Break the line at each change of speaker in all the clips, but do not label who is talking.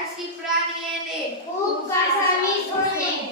कंठाशी प्राण येणे
खूप कासावीस
सोडणे.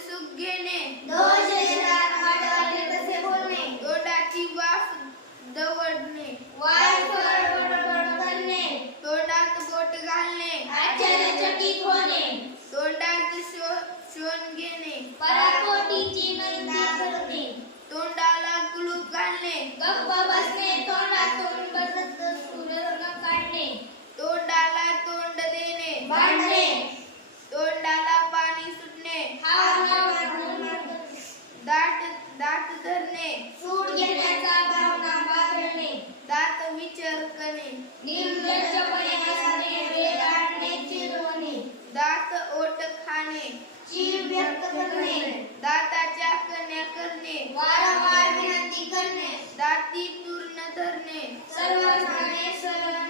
सुख घेणे.
जाती पूर्ण करणे.
धरणे
सर्व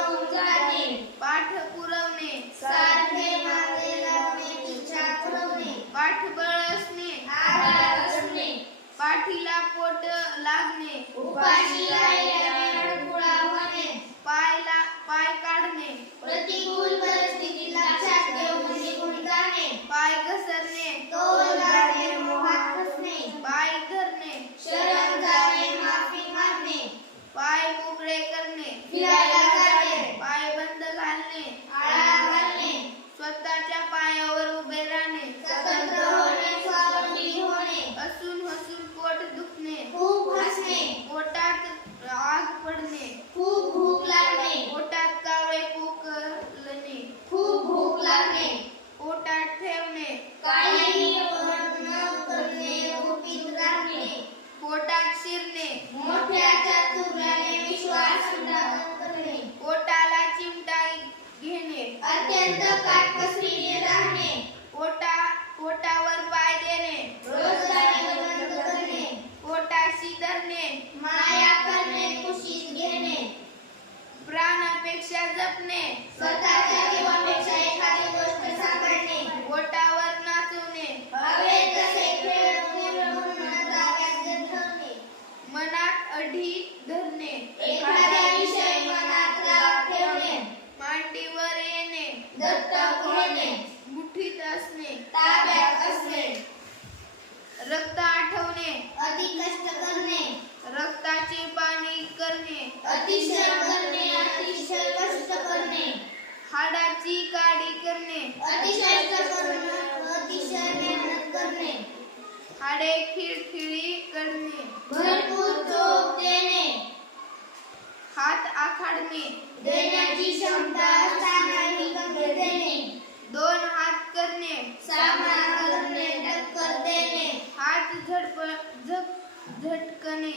आडे खिळखिळी करणे.
भरपूर झोप देणे.
हात आखाडणे.
देण्याची क्षमता असताना देणे.
दोन हात करणे.
सामना करणे टक्कर देणे.
हात झडप झक झटकणे.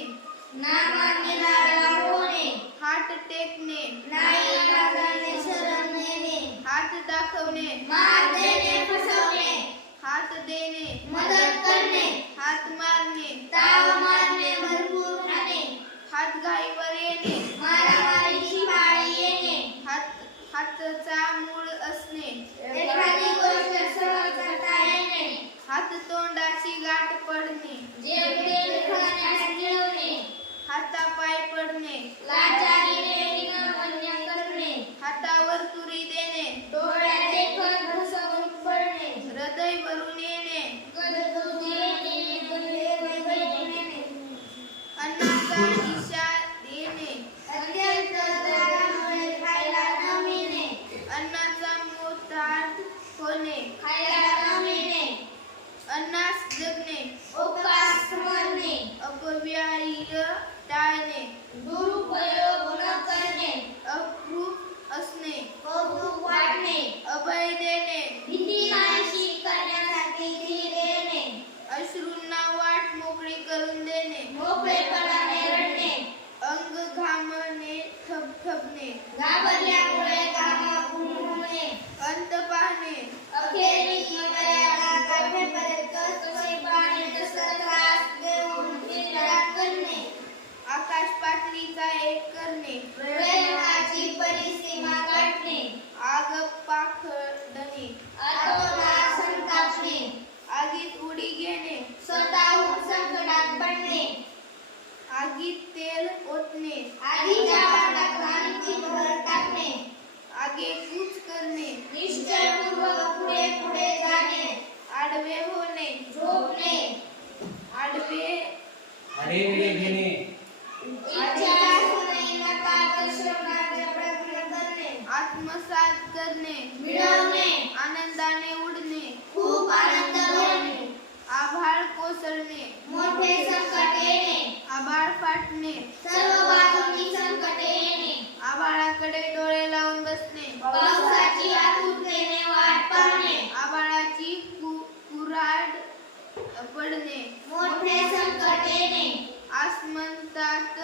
नामानिराळा होणे.
हात टेकणे.
नाही शरण देणे
हात दाखवणे.
मार देणे. मदत करणे.
हात मार संकट
आसमंतात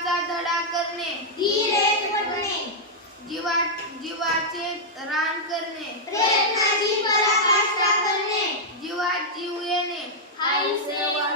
जीवाचा धडा करणे.
धीरेज
जीवा जीवाचे रान करणे.
प्रयत्नाची पराकाष्ठा करणे.
जीवात जीव येणे. आई सेवा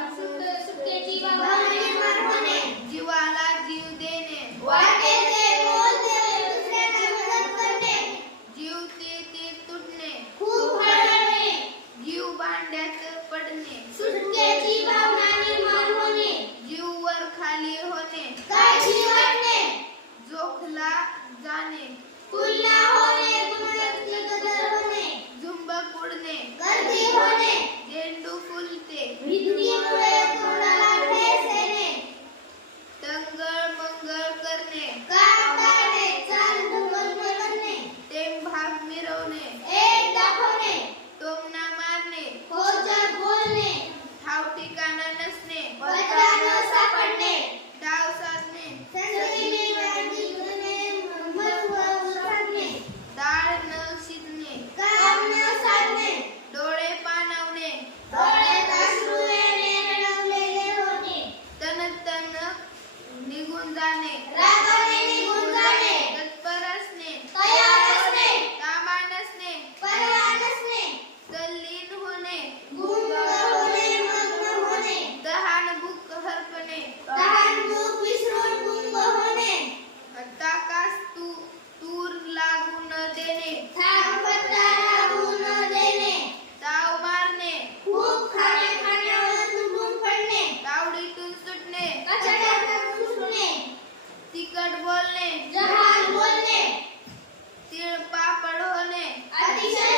Aisha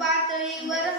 water river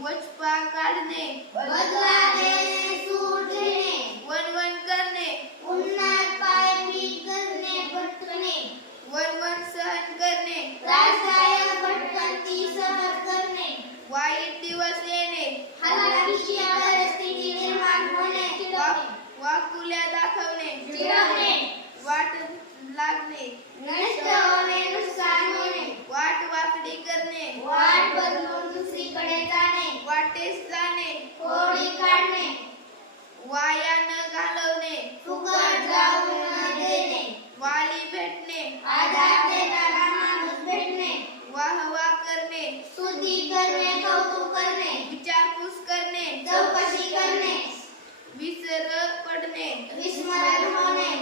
which bag
are they?
Bud Light.
वाया न घालवणे
फुकट जाऊ न देणे
वाली भेटणे
आधार देणारा माणूस भेटणे
वाहवा करणे
स्तुती करणे कौतुक करणे
विचारपूस करणे
चौकशी करणे
विसर पडणे
विस्मरण होणे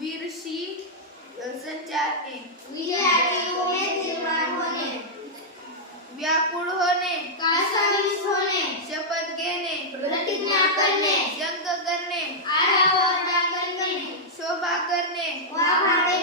विरशी संचारणे.
विजयाची उमेद निर्माण होणे
व्याकुळ होणे
कासावीस होणे
शपथ घेणे
प्रतिज्ञा करणे
यज्ञ करणे
आळा
ओरडा करणे शोभा
करणे
वाभाडे